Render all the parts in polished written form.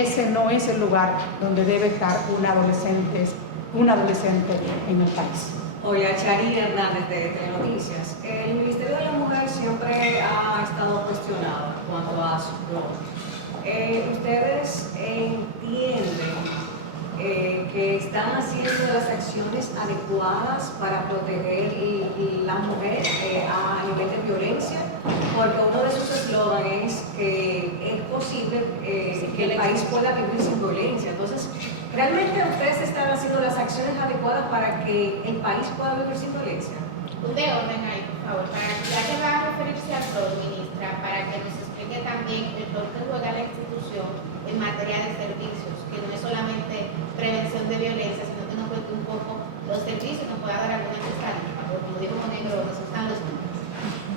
ese no es el lugar donde debe estar un adolescente en el país. Oye, Charí Hernández de Telenoticias. El Ministerio de la Mujer siempre ha estado cuestionado en cuanto a su rol. ¿Ustedes entienden que están haciendo las acciones adecuadas para proteger la mujer a nivel de violencia? Porque uno de sus eslóganes es que es posible que el país pueda vivir sin violencia. Entonces, ¿realmente ustedes están haciendo las acciones adecuadas para que el país pueda vivir sin violencia? Un de orden ahí, por favor, ya que va a referirse al rol, ministra, para que nos explique también el rol que juega la institución en materia de servicios, que no es solamente prevención de violencia, sino que nos cuente un poco los servicios, nos pueda dar alguna estadística, como dijo Monegro, nos están los números.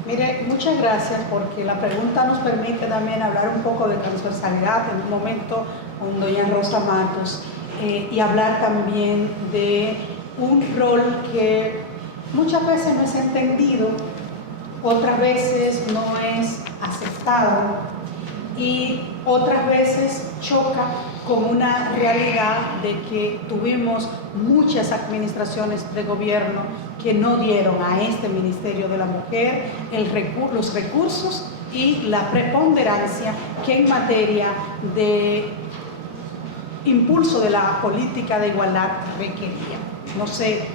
Mire, muchas gracias porque la pregunta nos permite también hablar un poco de transversalidad en un momento con doña Rosa Matos y hablar también de un rol que muchas veces no es entendido, otras veces no es aceptado y otras veces choca con una realidad de que tuvimos muchas administraciones de gobierno que no dieron a este Ministerio de la Mujer los recursos y la preponderancia que en materia de impulso de la política de igualdad requería. No sé,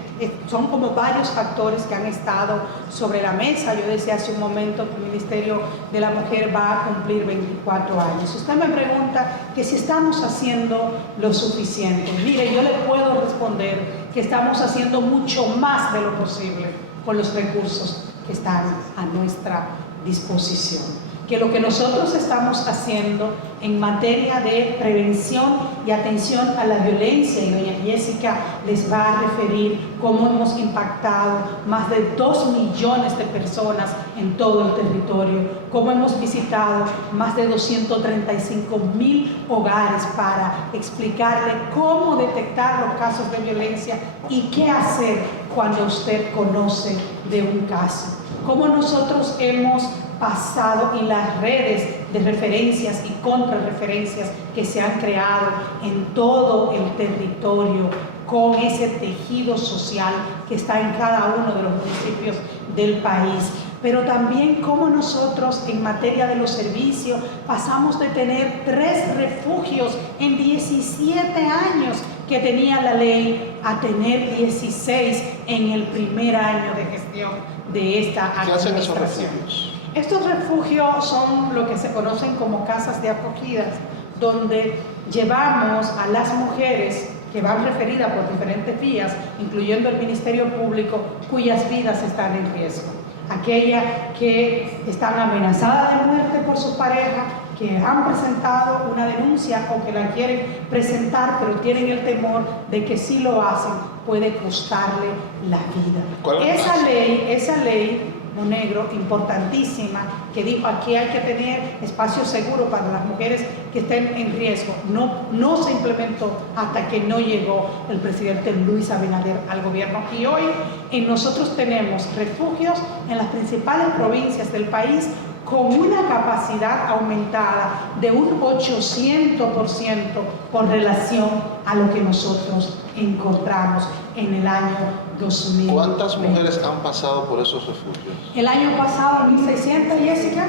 son como varios factores que han estado sobre la mesa. Yo decía hace un momento que el Ministerio de la Mujer va a cumplir 24 años. Usted me pregunta que si estamos haciendo lo suficiente. Mire, yo le puedo responder que estamos haciendo mucho más de lo posible con los recursos que están a nuestra disposición. Que lo que nosotros estamos haciendo en materia de prevención y atención a la violencia, y doña Jessica les va a referir cómo hemos impactado más de 2 millones de personas en todo el territorio, cómo hemos visitado más de 235,000 hogares para explicarle cómo detectar los casos de violencia y qué hacer cuando usted conoce de un caso. Cómo nosotros hemos pasado en las redes de referencias y contrarreferencias que se han creado en todo el territorio con ese tejido social que está en cada uno de los municipios del país. Pero también cómo nosotros en materia de los servicios pasamos de tener 3 refugios en 17 años que tenía la ley a tener 16 en el primer año de gestión de esta administración. ¿Qué hacen esos refugios? Estos refugios son lo que se conocen como casas de acogidas, donde llevamos a las mujeres que van referidas por diferentes vías, incluyendo el Ministerio Público, cuyas vidas están en riesgo. Aquellas que están amenazadas de muerte por sus parejas, que han presentado una denuncia o que la quieren presentar, pero tienen el temor de que si lo hacen puede costarle la vida. Esa ley Monegro, importantísima, que dijo aquí hay que tener espacio seguro para las mujeres que estén en riesgo, no se implementó hasta que no llegó el presidente Luis Abinader al gobierno. Y hoy nosotros tenemos refugios en las principales provincias del país con una capacidad aumentada de un 800% con relación a lo que nosotros encontramos en el año 2020. ¿Cuántas mujeres han pasado por esos refugios? El año pasado 1.600, Jessica,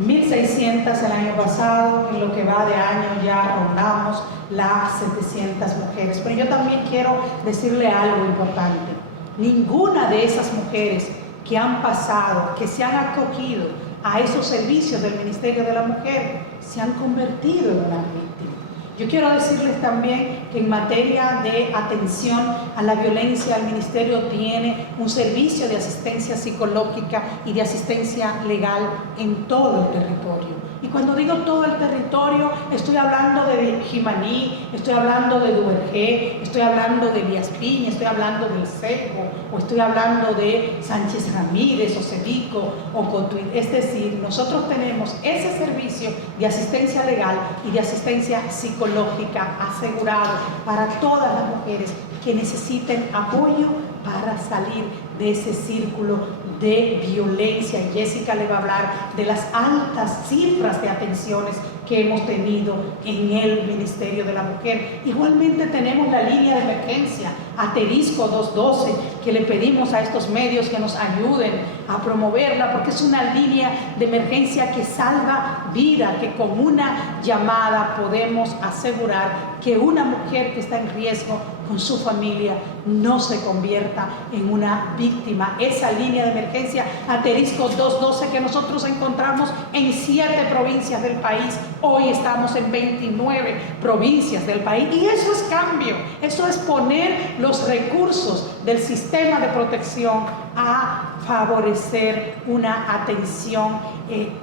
1.600 el año pasado, en lo que va de año ya rondamos las 700 mujeres. Pero yo también quiero decirle algo importante. Ninguna de esas mujeres que han pasado, que se han acogido a esos servicios del Ministerio de la Mujer, se han convertido en una víctima. Yo quiero decirles también que en materia de atención a la violencia, el Ministerio tiene un servicio de asistencia psicológica y de asistencia legal en todo el territorio. Y cuando digo todo el territorio, estoy hablando de Jimaní, estoy hablando de Duvergé, estoy hablando de Vías Piña, estoy hablando del Seco, o estoy hablando de Sánchez Ramírez, o Cedico, o Cotuí. Es decir, nosotros tenemos ese servicio de asistencia legal y de asistencia psicológica asegurado para todas las mujeres que necesiten apoyo para salir de ese círculo de violencia. Y Jessica le va a hablar de las altas cifras de atenciones que hemos tenido en el Ministerio de la Mujer. Igualmente tenemos la línea de emergencia asterisco 212, que le pedimos a estos medios que nos ayuden a promoverla, porque es una línea de emergencia que salva vida, que con una llamada podemos asegurar que una mujer que está en riesgo con su familia no se convierta en una víctima. Esa línea de emergencia asterisco 212 que nosotros encontramos en 7 provincias del país, hoy estamos en 29 provincias del país, y eso es cambio, eso es poner los recursos del sistema de protección a favorecer una atención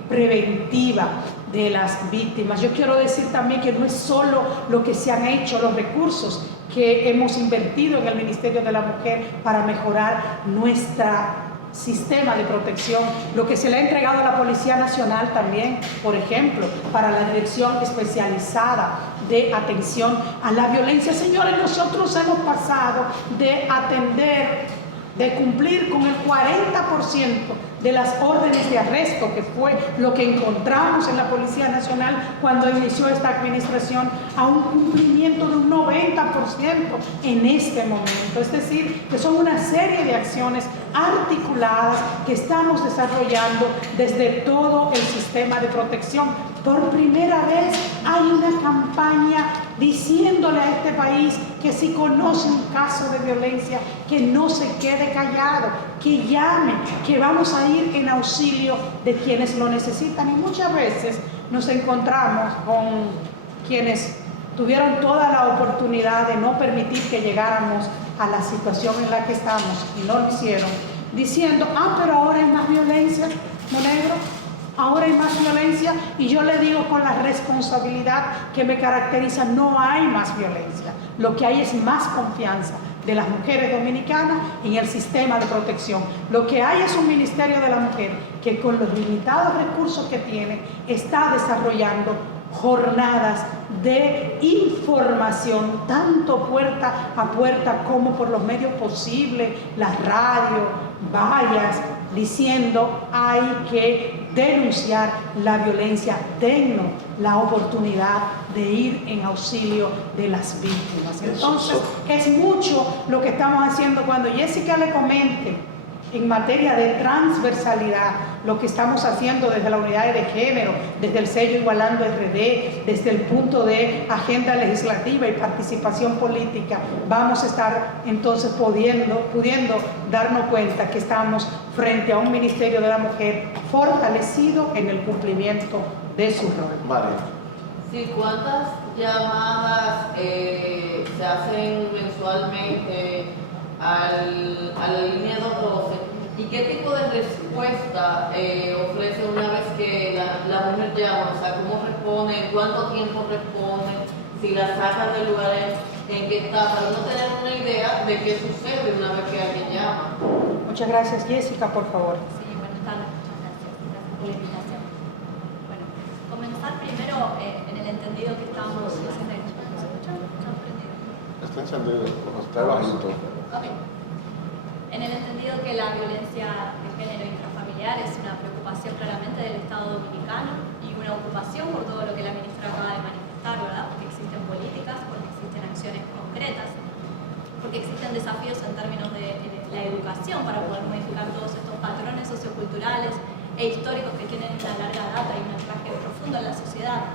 preventiva de las víctimas. Yo quiero decir también que no es solo lo que se han hecho, los recursos que hemos invertido en el Ministerio de la Mujer para mejorar nuestro sistema de protección, lo que se le ha entregado a la Policía Nacional también, por ejemplo, para la Dirección Especializada de Atención a la Violencia. Señores, nosotros hemos pasado de atender, de cumplir con el 40% de las órdenes de arresto, que fue lo que encontramos en la Policía Nacional cuando inició esta administración, a un cumplimiento de un 90% en este momento. Es decir, que son una serie de acciones articuladas que estamos desarrollando desde todo el sistema de protección. Por primera vez hay una campaña diciéndole a este país que si conoce un caso de violencia, que no se quede callado, que llame, que vamos a ir en auxilio de quienes lo necesitan. Y muchas veces nos encontramos con quienes tuvieron toda la oportunidad de no permitir que llegáramos a la situación en la que estamos y no lo hicieron, diciendo, pero ahora hay más violencia, Monegro, ahora hay más violencia. Y yo le digo con la responsabilidad que me caracteriza, no hay más violencia, lo que hay es más confianza de las mujeres dominicanas en el sistema de protección. Lo que hay es un Ministerio de la Mujer que con los limitados recursos que tiene está desarrollando jornadas de información, tanto puerta a puerta como por los medios posibles, las radios, vallas, diciendo hay que denunciar la violencia, dennos la oportunidad de ir en auxilio de las víctimas. Entonces, es mucho lo que estamos haciendo. Cuando Jessica le comente en materia de transversalidad, lo que estamos haciendo desde la unidad de género, desde el sello Igualando RD, desde el punto de agenda legislativa y participación política, vamos a estar entonces pudiendo darnos cuenta que estamos frente a un Ministerio de la Mujer fortalecido en el cumplimiento de su rol. María. Sí, ¿cuántas llamadas se hacen mensualmente a la línea 212? ¿Y qué tipo de respuesta ofrece una vez que la mujer llama? O sea, ¿cómo responde? ¿Cuánto tiempo responde? Si la sacan del lugar en que está, para no tener una idea de qué sucede una vez que alguien llama. Muchas gracias. Jessica, por favor. Sí, buenas tardes. Muchas gracias por la invitación. Bueno, comenzar primero en el entendido que estamos... ¿Se escucha? ¿Está prendido? Está encendido, está bajito. Ok. En el entendido que la violencia de género intrafamiliar es una preocupación claramente del Estado dominicano y una ocupación por todo lo que la ministra acaba de manifestar, ¿verdad? Porque existen políticas, porque existen acciones concretas, porque existen desafíos en términos de la educación para poder modificar todos estos patrones socioculturales e históricos que tienen una larga data y un anclaje profundo en la sociedad.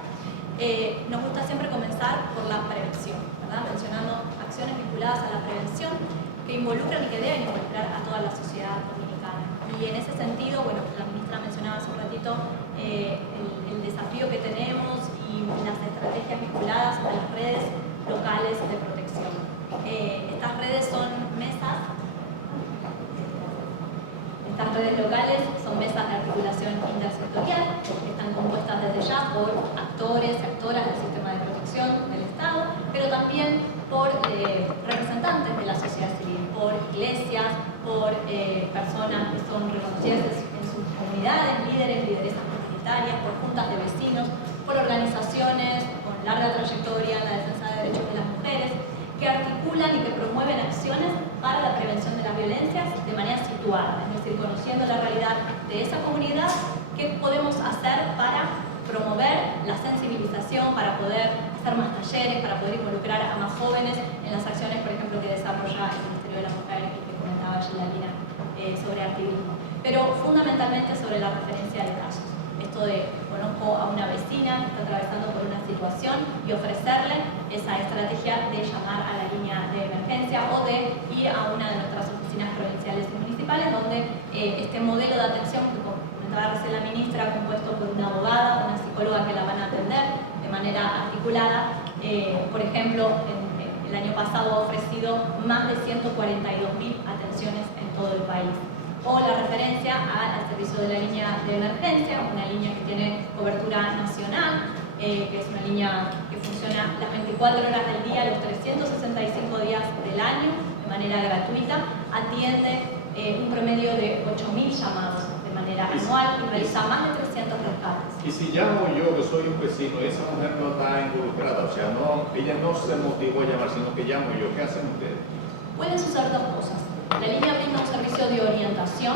Nos gusta siempre comenzar por la prevención, ¿verdad? Mencionando acciones vinculadas a la prevención que involucran y que deben involucrar a toda la sociedad dominicana. Y en ese sentido, bueno, la ministra mencionaba hace un ratito el desafío que tenemos y las estrategias vinculadas a las redes locales de protección. Estas redes son mesas. Estas redes locales son mesas de articulación intersectorial que están compuestas desde ya por actores y actoras del sistema de protección del Estado, pero también por representantes de la sociedad civil, por iglesias, por personas que son reconocidas en sus comunidades, lideresas comunitarias, por juntas de vecinos, por organizaciones con larga trayectoria en la defensa de derechos de las mujeres, que articulan y que promueven acciones para la prevención de las violencias de manera situada, es decir, conociendo la realidad de esa comunidad, qué podemos hacer para promover la sensibilización, para poder hacer más talleres, para poder involucrar a más jóvenes en las acciones, por ejemplo, que desarrolla el Ministerio de la Mujer y que comentaba Gilalina sobre activismo, pero fundamentalmente sobre la referencia de casos. Esto de conozco a una vecina que está atravesando por una situación y ofrecerle esa estrategia de llamar a la línea de emergencia o de ir a una de nuestras oficinas provinciales y municipales donde este modelo de atención que comentaba recién la ministra, compuesto por una abogada, una psicóloga que la van a atender de manera articulada. Por ejemplo, el año pasado ha ofrecido más de 142.000 atenciones en todo el país. O la referencia al servicio de la línea de emergencia, una línea que tiene cobertura nacional, que es una línea que funciona las 24 horas del día, los 365 días del año, de manera gratuita, atiende un promedio de 8.000 llamados de manera anual y realiza más de 300 rescates. Y si llamo yo, que soy un vecino, y esa mujer no está involucrada, o sea, ella no se motivó a llamar, sino que llamo yo, ¿qué hacen ustedes? Pueden suceder dos cosas. La línea brinda un servicio de orientación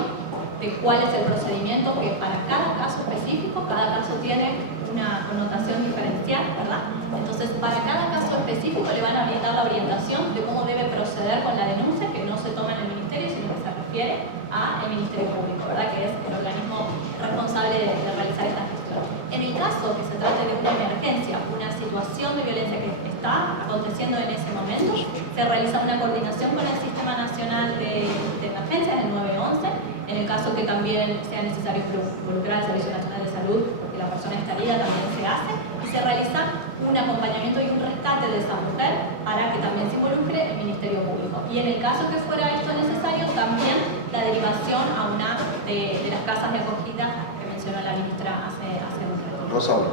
de cuál es el procedimiento, que para cada caso específico, cada caso tiene una connotación diferencial, ¿verdad? Entonces, para cada caso específico le van a brindar la orientación de cómo debe proceder con la denuncia, que no se toma en el Ministerio, sino que se refiere al Ministerio Público, ¿verdad? Que es el organismo responsable de realizar esta gestión. En el caso que se trate de una emergencia, una situación de violencia que está aconteciendo en ese momento, se realiza una coordinación con el Sistema Nacional de Emergencias, el 911, en el caso que también sea necesario involucrar al Servicio Nacional de Salud, porque la persona está herida, también se hace, y se realiza un acompañamiento y un rescate de esa mujer para que también se involucre el Ministerio Público. Y en el caso que fuera esto necesario, también la derivación a una de las casas de acogida que mencionó la ministra hace un rato. Rosaura.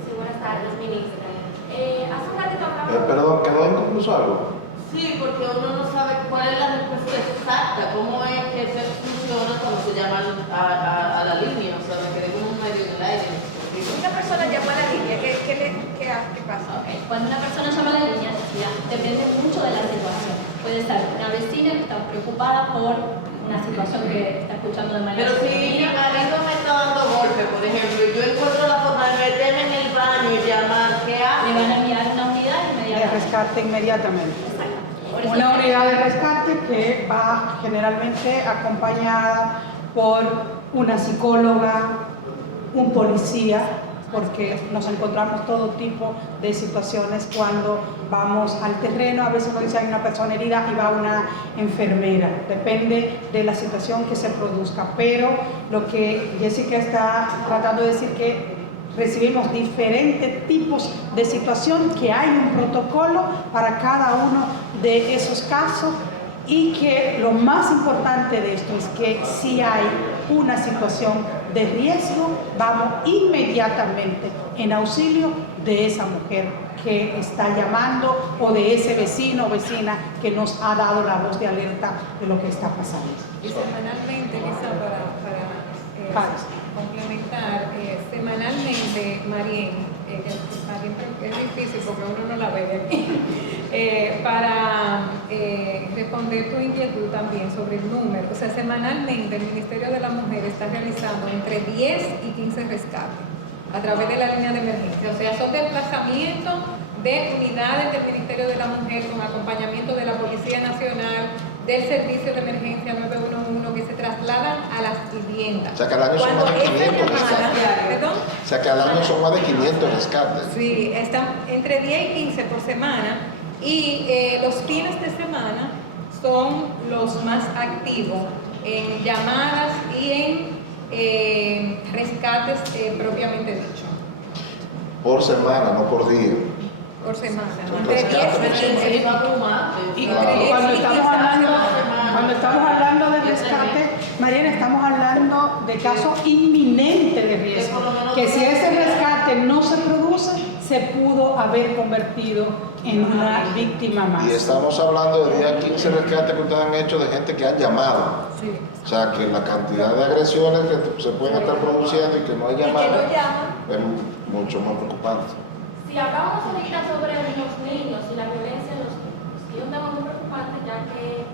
Sí, buenas tardes, ministra. Hace un ratito hablamos... Perdón, ¿quedó inconcluso algo? Sí, porque uno no sabe cuál es la respuesta exacta, cómo es que se funciona cuando se llama a la línea, o sea, me quedé como medio en el aire. Una persona llama a la línea, ¿qué pasa? Okay. Cuando una persona llama a la línea, depende mucho de la situación. Puede ser una vecina que está preocupada por una situación que está escuchando de manera... Pero si mi marido me está dando golpe, por ejemplo, y yo encuentro la forma de meterme en el baño y llamar, ¿qué hago? Le van a enviar una unidad De inmediatamente. rescate inmediatamente. Exacto. Por eso Una unidad de rescate que va generalmente acompañada por una psicóloga, un policía, porque nos encontramos todo tipo de situaciones cuando vamos al terreno. A veces nos dice hay una persona herida y va una enfermera, depende de la situación que se produzca, pero lo que Jessica está tratando de decir que recibimos diferentes tipos de situación, que hay un protocolo para cada uno de esos casos y que lo más importante de esto es que si hay una situación de riesgo, vamos inmediatamente en auxilio de esa mujer que está llamando o de ese vecino o vecina que nos ha dado la voz de alerta de lo que está pasando. Y semanalmente, Lisa, para complementar, semanalmente, Marien, es difícil porque uno no la ve de aquí, para responder tu inquietud también sobre el número. O sea, semanalmente el Ministerio de la Mujer está realizando entre 10 y 15 rescates a través de la línea de emergencia. O sea, son desplazamientos de unidades del Ministerio de la Mujer con acompañamiento de la Policía Nacional, del Servicio de Emergencia 911, que se trasladan a las viviendas. O sea que al año son más de 500 rescates. ¿Perdón? O sea que al año son más de 500 rescates. Sí, están entre 10 y 15 por semana, y los fines de semana son los más activos en llamadas y en rescates propiamente dicho. Por semana, no por día. Por semana. Son Entre 10 rescates. y 15. Y Entre cuando 10 y 15 cuando estamos hablando de rescate, Mariana, estamos hablando de casos inminentes de riesgo, que si ese rescate no se produce, se pudo haber convertido en una víctima más. Y estamos hablando de 10 a 15 rescates que ustedes han hecho de gente que han llamado. Sí. O sea que la cantidad de agresiones que se pueden estar produciendo y que no hay llamado es mucho más preocupante. Si hablamos ahorita sobre los niños y la violencia en los niños, y es un tema muy preocupante, ya que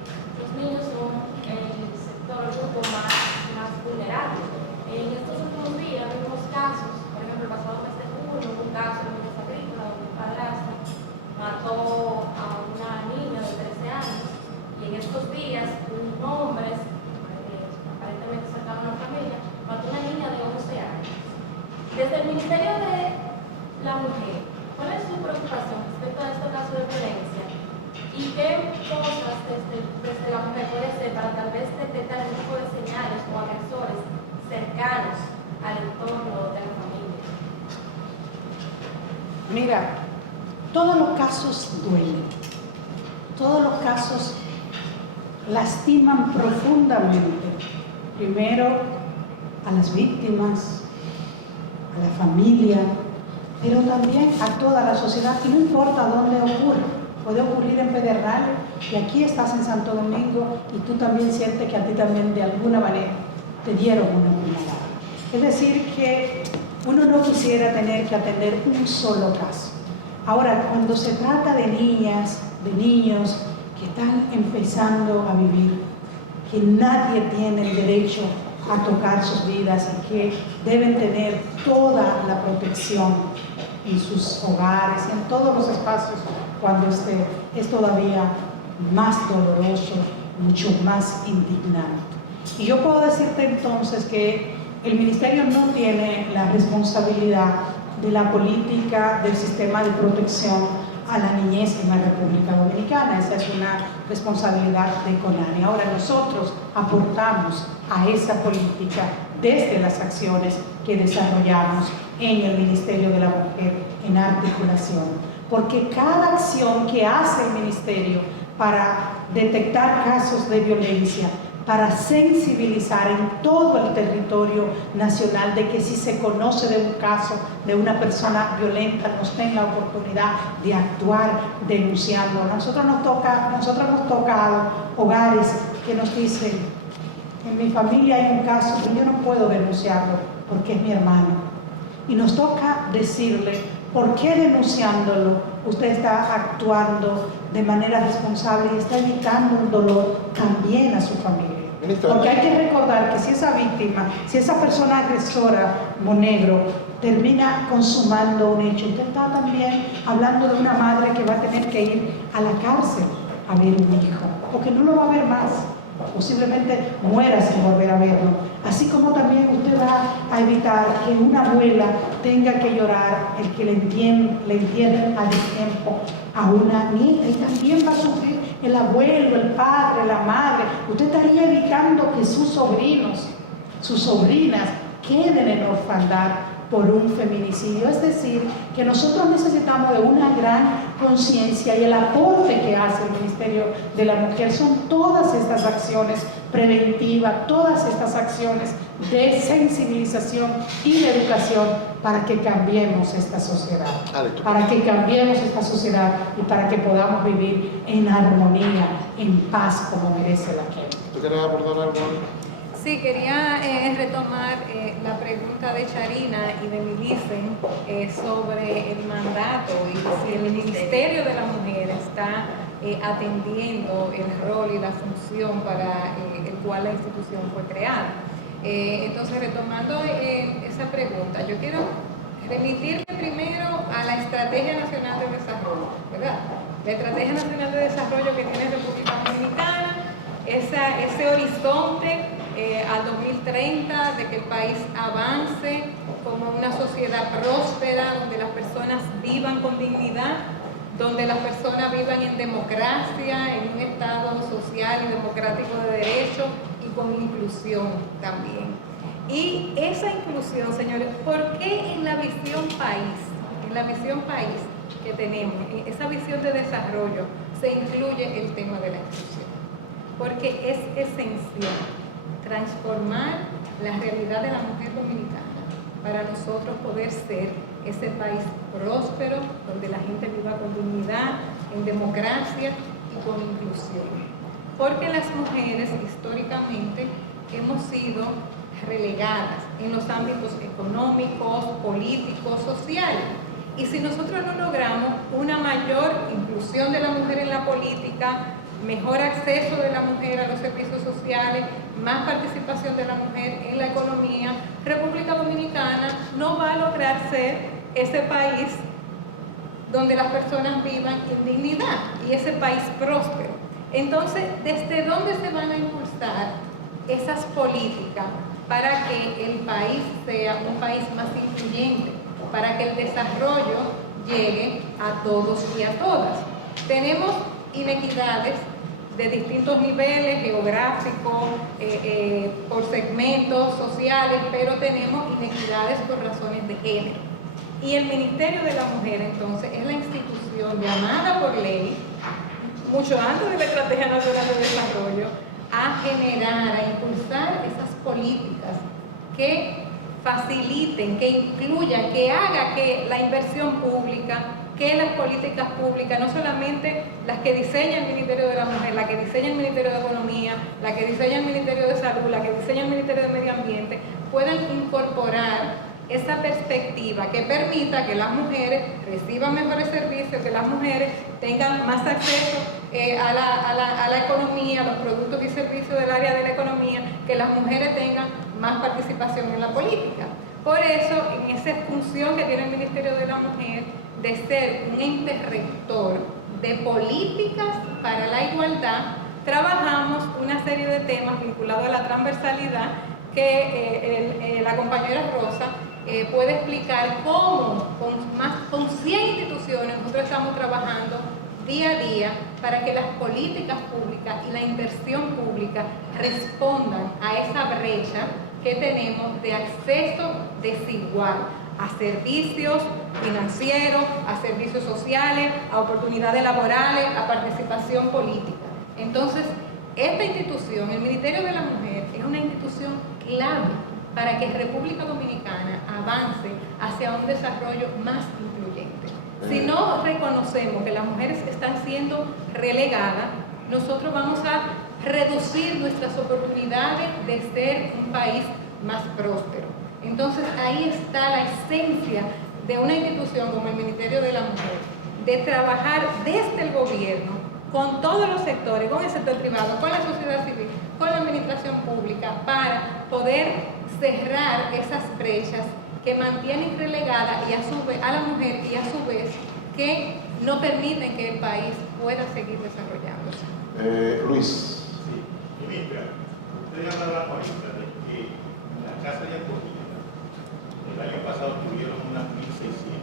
Mira, todos los casos duelen, todos los casos lastiman profundamente, primero a las víctimas, a la familia, pero también a toda la sociedad, y no importa dónde ocurra. Puede ocurrir en Pedernales, y aquí estás en Santo Domingo, y tú también sientes que a ti también de alguna manera te dieron una puñalada. Es decir, que uno no quisiera tener que atender un solo caso. Ahora, cuando se trata de niñas, de niños que están empezando a vivir, que nadie tiene el derecho a tocar sus vidas y que deben tener toda la protección en sus hogares, en todos los espacios, cuando es todavía más doloroso, mucho más indignante. Y yo puedo decirte entonces que el Ministerio no tiene la responsabilidad de la política del sistema de protección a la niñez en la República Dominicana. Esa es una responsabilidad de CONANI. Ahora nosotros aportamos a esa política desde las acciones que desarrollamos en el Ministerio de la Mujer en articulación, porque cada acción que hace el Ministerio para detectar casos de violencia, para sensibilizar en todo el territorio nacional de que si se conoce de un caso de una persona violenta, nos den la oportunidad de actuar denunciando. Nosotros hemos tocado hogares que nos dicen, en mi familia hay un caso, pero yo no puedo denunciarlo porque es mi hermano. Y nos toca decirle, ¿por qué denunciándolo usted está actuando de manera responsable y está evitando un dolor también a su familia? Porque hay que recordar que si esa víctima, si esa persona agresora, Monegro, termina consumando un hecho, usted está también hablando de una madre que va a tener que ir a la cárcel a ver un hijo, porque no lo va a ver más, posiblemente muera sin volver a verlo. Así como también usted va a evitar que una abuela tenga que llorar el que le entierren a tiempo a una nieta, y también va a sufrir el abuelo, el padre, la madre. Usted estaría evitando que sus sobrinos, sus sobrinas queden en orfandad por un feminicidio. Es decir, que nosotros necesitamos de una gran conciencia, y el aporte que hace el Ministerio de la Mujer son todas estas acciones preventivas, todas estas acciones de sensibilización y de educación para que cambiemos esta sociedad, para que cambiemos esta sociedad y para que podamos vivir en armonía, en paz, como merece la gente. ¿Tú quieres abordar algo? Sí, quería retomar la pregunta de Charina y de Milicen sobre el mandato y si el Ministerio de la Mujer está atendiendo el rol y la función para el cual la institución fue creada. Entonces, retomando esa pregunta, yo quiero remitirme primero a la Estrategia Nacional de Desarrollo, ¿verdad? La Estrategia Nacional de Desarrollo que tiene República Dominicana, ese horizonte al 2030 de que el país avance como una sociedad próspera, donde las personas vivan con dignidad, donde las personas vivan en democracia, en un estado social y democrático de derecho y con inclusión también. Y esa inclusión, señores, ¿por qué en la visión país que tenemos, en esa visión de desarrollo, se incluye el tema de la inclusión? Porque es esencial transformar la realidad de la mujer dominicana para nosotros poder ser ese país próspero, donde la gente viva con dignidad, en democracia y con inclusión. Porque las mujeres históricamente hemos sido relegadas en los ámbitos económicos, políticos, sociales. Y si nosotros no logramos una mayor inclusión de la mujer en la política, mejor acceso de la mujer a los servicios sociales, más participación de la mujer en la economía, República Dominicana no va a lograr ser ese país donde las personas vivan en dignidad y ese país próspero. Entonces, ¿desde dónde se van a impulsar esas políticas para que el país sea un país más incluyente, para que el desarrollo llegue a todos y a todas? Tenemos inequidades de distintos niveles geográficos, por segmentos sociales, pero tenemos inequidades por razones de género. Y el Ministerio de la Mujer, entonces, es la institución llamada por ley, mucho antes de la Estrategia Nacional de Desarrollo, a generar, a impulsar esas políticas que faciliten, que incluyan, que haga que la inversión pública, que las políticas públicas, no solamente las que diseña el Ministerio de la Mujer, la que diseña el Ministerio de Economía, la que diseña el Ministerio de Salud, la que diseña el Ministerio de Medio Ambiente, puedan incorporar esa perspectiva que permita que las mujeres reciban mejores servicios, que las mujeres tengan más acceso a la economía, a los productos y servicios del área de la economía, que las mujeres tengan más participación en la política. Por eso, en esa función que tiene el Ministerio de la Mujer de ser un ente rector de políticas para la igualdad, trabajamos una serie de temas vinculados a la transversalidad que la compañera Rosa puede explicar cómo con 100 instituciones nosotros estamos trabajando día a día para que las políticas públicas y la inversión pública respondan a esa brecha que tenemos de acceso desigual a servicios financieros, a servicios sociales, a oportunidades laborales, a participación política. Entonces, esta institución, el Ministerio de la Mujer, es una institución clave para que República Dominicana avance hacia un desarrollo más incluyente. Si no reconocemos que las mujeres están siendo relegadas, nosotros vamos a reducir nuestras oportunidades de ser un país más próspero. Entonces ahí está la esencia de una institución como el Ministerio de la Mujer, de trabajar desde el gobierno con todos los sectores, con el sector privado, con la sociedad civil, con la administración pública, para poder cerrar esas brechas que mantienen relegada y a su vez, a la mujer y a su vez que no permiten que el país pueda seguir desarrollándose. Luis. Sí, ministra, usted hablaba ahorita de que en la casa de acogida el año pasado tuvieron unas 1.600,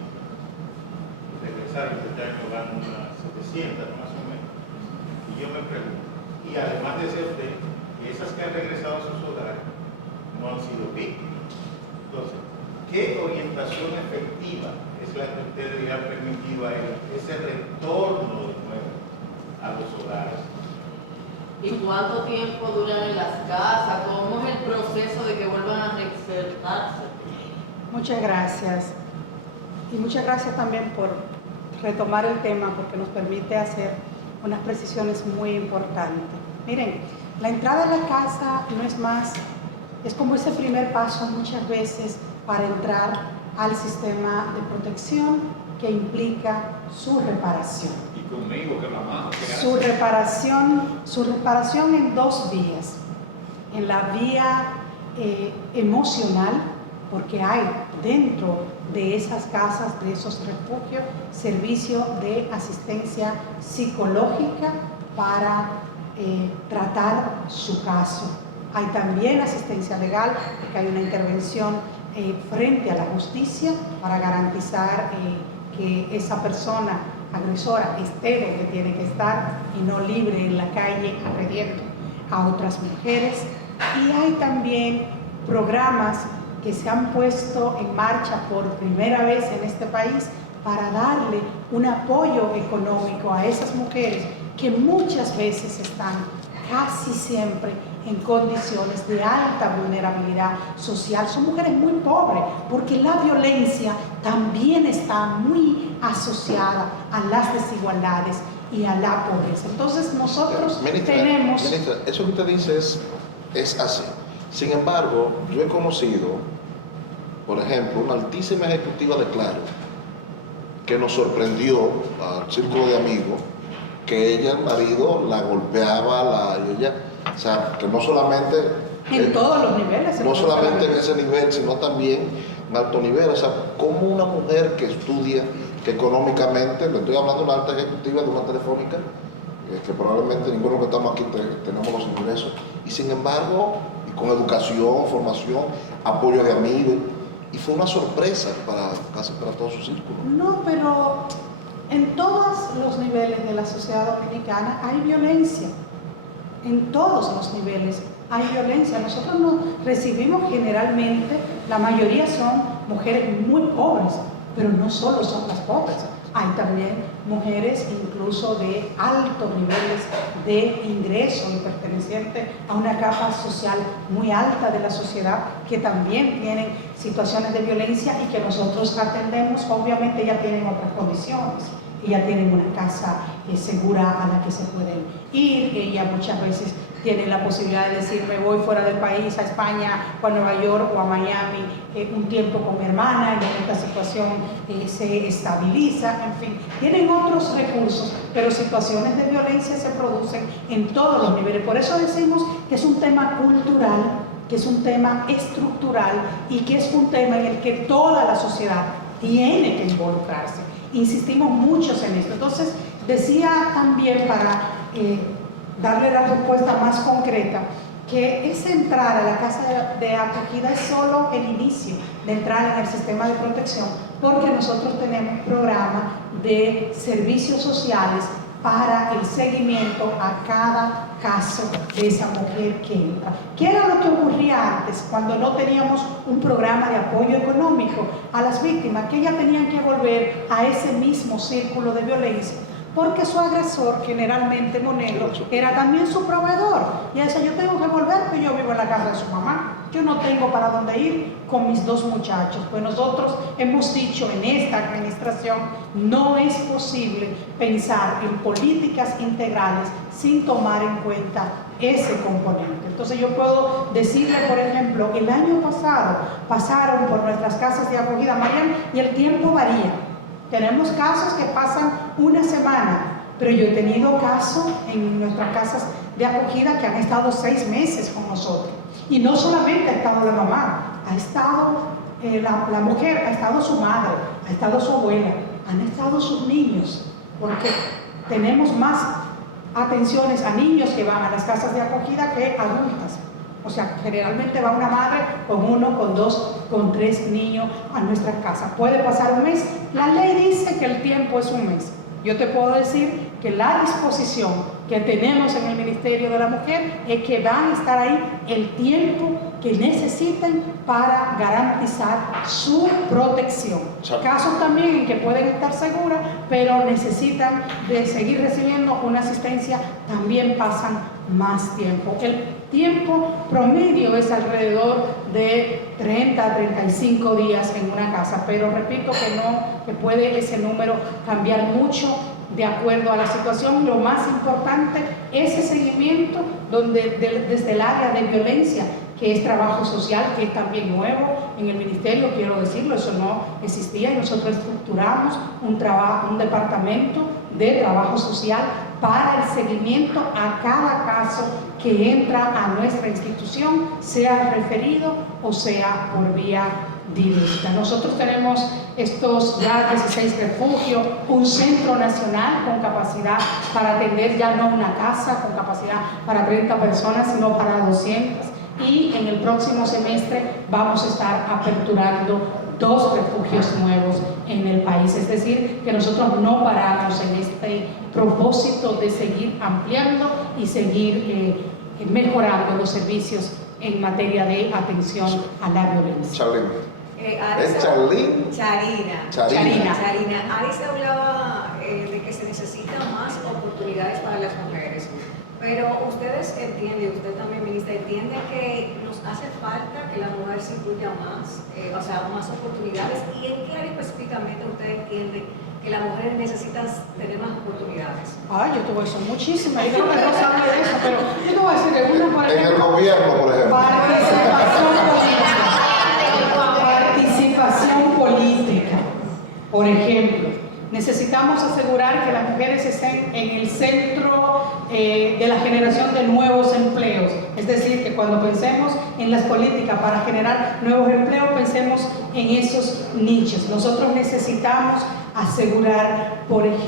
regresaron este año van unas 700 más o menos. Y yo me pregunto, y además de ser usted, esas que han regresado a sus hogares no han sido víctimas. Entonces, ¿qué orientación efectiva es la que ustedes le han permitido a ellos, ese retorno de nuevo a los hogares? ¿Y cuánto tiempo duran en las casas? ¿Cómo es el proceso de que vuelvan a reinsertarse? Muchas gracias. Y muchas gracias también por retomar el tema, porque nos permite hacer unas precisiones muy importantes. Miren, la entrada a la casa no es más, es como ese primer paso muchas veces para entrar al sistema de protección que implica su reparación. Y conmigo, que la mano. Su reparación en dos vías. En la vía emocional, porque hay dentro de esas casas, de esos refugios, servicio de asistencia psicológica para tratar su caso. Hay también asistencia legal, porque hay una intervención frente a la justicia para garantizar que esa persona agresora esté donde tiene que estar y no libre en la calle agrediendo a otras mujeres. Y hay también programas que se han puesto en marcha por primera vez en este país para darle un apoyo económico a esas mujeres que muchas veces están casi siempre en condiciones de alta vulnerabilidad social. Son mujeres muy pobres porque la violencia también está muy asociada a las desigualdades y a la pobreza. Entonces nosotros tenemos... Ministra, eso que usted dice es así. Sin embargo, yo he conocido, por ejemplo, una altísima ejecutiva de Claro que nos sorprendió al círculo de amigos que ella, el marido, la golpeaba, o sea, que no solamente... En todos los niveles. No solamente en ese nivel, sino también en alto nivel. O sea, como una mujer que estudia, que económicamente, le estoy hablando de una alta ejecutiva de una telefónica, que probablemente ninguno que estamos aquí tenemos los ingresos, y sin embargo, y con educación, formación, apoyo de amigos, y fue una sorpresa casi para todo su círculo. No, pero en todos los niveles de la sociedad dominicana hay violencia. En todos los niveles hay violencia. Nosotros no recibimos generalmente, la mayoría son mujeres muy pobres, pero no solo son las pobres. Hay también mujeres incluso de altos niveles de ingreso y pertenecientes a una capa social muy alta de la sociedad que también tienen situaciones de violencia y que nosotros atendemos. Obviamente ya tienen otras condiciones, ya tienen una casa segura a la que se pueden ir, ella muchas veces tienen la posibilidad de decir me voy fuera del país, a España o a Nueva York o a Miami un tiempo con mi hermana, y en esta situación se estabiliza, en fin, tienen otros recursos, pero situaciones de violencia se producen en todos los niveles. Por eso decimos que es un tema cultural, que es un tema estructural y que es un tema en el que toda la sociedad tiene que involucrarse. Insistimos muchos en esto. Entonces, decía también para darle la respuesta más concreta, que ese entrar a la casa de acogida es solo el inicio de entrar en el sistema de protección, porque nosotros tenemos un programa de servicios sociales para el seguimiento a cada caso de esa mujer que entra. ¿Qué era lo que ocurría antes, cuando no teníamos un programa de apoyo económico a las víctimas? Que ellas tenían que volver a ese mismo círculo de violencia, porque su agresor, generalmente Monegro, era también su proveedor. Y ella decía, yo tengo que volver porque yo vivo en la casa de su mamá, yo no tengo para dónde ir con mis dos muchachos. Pues nosotros hemos dicho en esta administración, no es posible pensar en políticas integrales sin tomar en cuenta ese componente. Entonces yo puedo decirle, por ejemplo, el año pasado pasaron por nuestras casas de acogida, Marian, y el tiempo varía. Tenemos casos que pasan una semana, pero yo he tenido casos en nuestras casas de acogida que han estado 6 meses con nosotros. Y no solamente ha estado la mamá, ha estado la mujer, ha estado su madre, ha estado su abuela, han estado sus niños, porque tenemos más atenciones a niños que van a las casas de acogida que adultas. O sea, generalmente va una madre con 1, con 2, con 3 niños a nuestra casa. Puede pasar un mes. La ley dice que el tiempo es un mes. Yo te puedo decir que la disposición que tenemos en el Ministerio de la Mujer es que van a estar ahí el tiempo que necesiten para garantizar su protección. Casos también en que pueden estar seguras, pero necesitan de seguir recibiendo una asistencia, también pasan más tiempo. El tiempo promedio es alrededor de 30 a 35 días en una casa, pero repito que puede ese número cambiar mucho de acuerdo a la situación. Lo más importante es ese seguimiento desde el área de violencia, que es trabajo social, que es también nuevo en el ministerio, quiero decirlo, eso no existía, y nosotros estructuramos un departamento de trabajo social para el seguimiento a cada caso que entra a nuestra institución, sea referido o sea por vía directa. Nosotros tenemos estos ya 16 refugios, un centro nacional con capacidad para atender ya no una casa con capacidad para 30 personas, sino para 200. Y en el próximo semestre vamos a estar aperturando 2 refugios nuevos en el país. Es decir, que nosotros no paramos en este propósito de seguir ampliando y seguir mejorando los servicios en materia de atención a la violencia. Charina. Aris hablaba de que se necesitan más oportunidades para las mujeres. Pero ustedes entienden, usted también, ministra, entiende que nos hace falta que la mujer se incluya más, más oportunidades. ¿Y en qué área específicamente usted entiende que las mujeres necesitan tener más oportunidades? Yo te voy a decir muchísimas, yo creo que no sabe de eso, pero yo te voy a decir que una, por ejemplo, en el gobierno, por ejemplo. Participación política, por ejemplo. Necesitamos asegurar que las mujeres estén en el centro de la generación de nuevos empleos. Es decir, que cuando pensemos en las políticas para generar nuevos empleos, pensemos en esos nichos. Nosotros necesitamos asegurar, por ejemplo,